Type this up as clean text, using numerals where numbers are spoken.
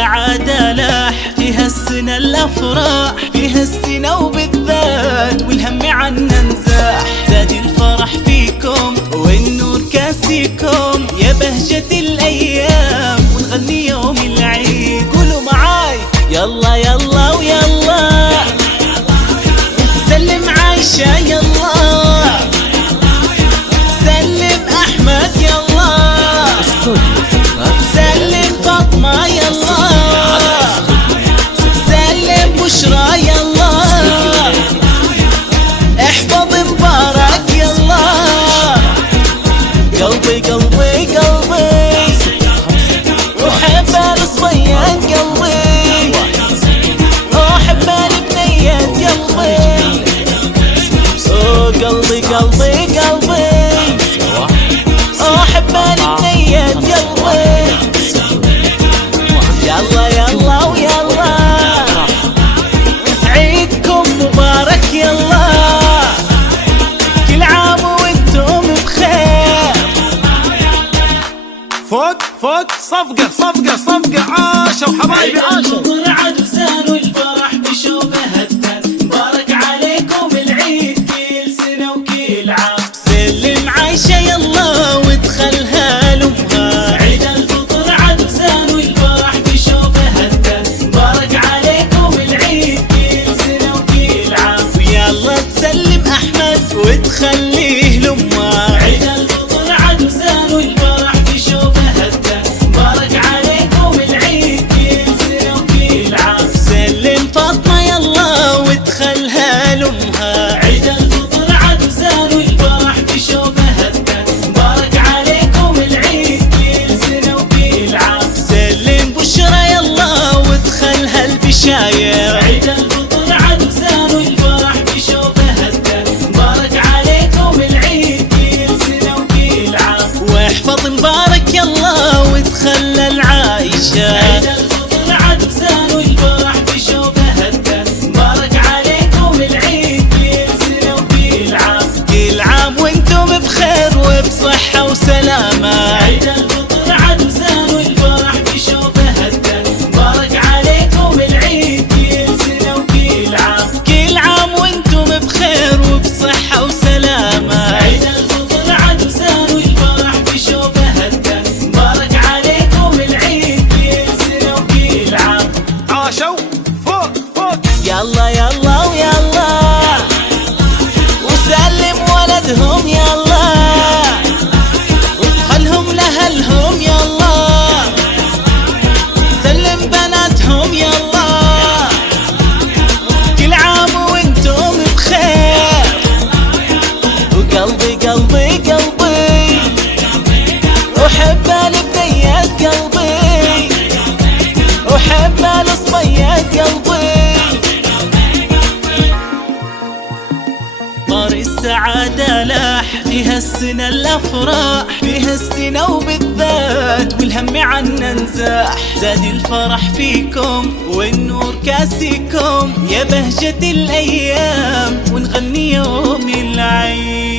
السعادة لاح فيها السنة الأفراح، فيها السنة وبالذات والهم عنا نزاح. زاد الفرح فيكم والنور كاسيكم يا بهجة الأيام، ونغني يوم العيد. قولوا معاي يلا يلا ويلا، سلم عايشة يلا، سلم أحمد يلا، سلم فاطمة يلا، سلم بشرى يلا، احفظ مبارك يلا. قلبي قلبي قلبي وحب الصبيان قلبي، وحب البنيات قلبي، قلبي قلبي قلبي وحب البنيات قلبي. يلا يلا ويلا عيدكم مبارك يلا، كل عام وانتم بخير. فوق فوق صفقة صفقة صفقة، عاشوا حبايبي عاشوا. عدسان والفرح بشوفه هتان، مبارك عليكم العيد كل سنة وكل عام. سلم عايشة يلا وادخلها لأمها، عيد الفطر عدسان والفرح بشوفه هتان، مبارك عليكم العيد كل سنة وكل عام. ويلا تسلم أحمد وتخليه لأمها، عيد الفطر عدسان والفرح بشوفه هتان، مبارك عليكم العيد كل سنة وكل عام. سلم فاطمة يلا وادخلها لأمها، عيد الفطر عدسان والفرح بشوفه هتان، مبارك عليكم العيد كل سنة وكل عام. سلم بشرى يلا وادخلها البشاير، عيد الفطر عدسان والفرح بشوفه هتان، مبارك عليكم العيد كل سنة وكل عام. واحفظ مبارك يلا وادخل العايشة، عيد الفطر عدسان والفرح بشوفه هتان، مبارك عليكم العيد كل سنة وكل عام. كل عام وانتم بخير وبصحة وسلامة، عيد الفطر عدسان والفرح بشوفه هتان، مبارك عليكم العيد كل سنة وكل عام. كل عام وانتم بخير وبصحة وسلامة، عيد الفطر عدسان والفرح بشوفه هتان، مبارك عليكم العيد كل سنة وكل عام. عاشوا فوق فوق. يلا يلا ويلا وسلم ولدهم يلا، وخلهم لأهلهم يلا، سلم بناتهم يلا، كل عام وانتم بخير. وقلبي قلبي قلبي وحب البنيات قلبي، وحب الصبيات قلبي. طار السعادة لاح فيها السنة الأفراح، فيها السنة وبالذات والهم عنا نزاح. زاد الفرح فيكم والنور كاسيكم يا بهجة الأيام، ونغني يوم العيد.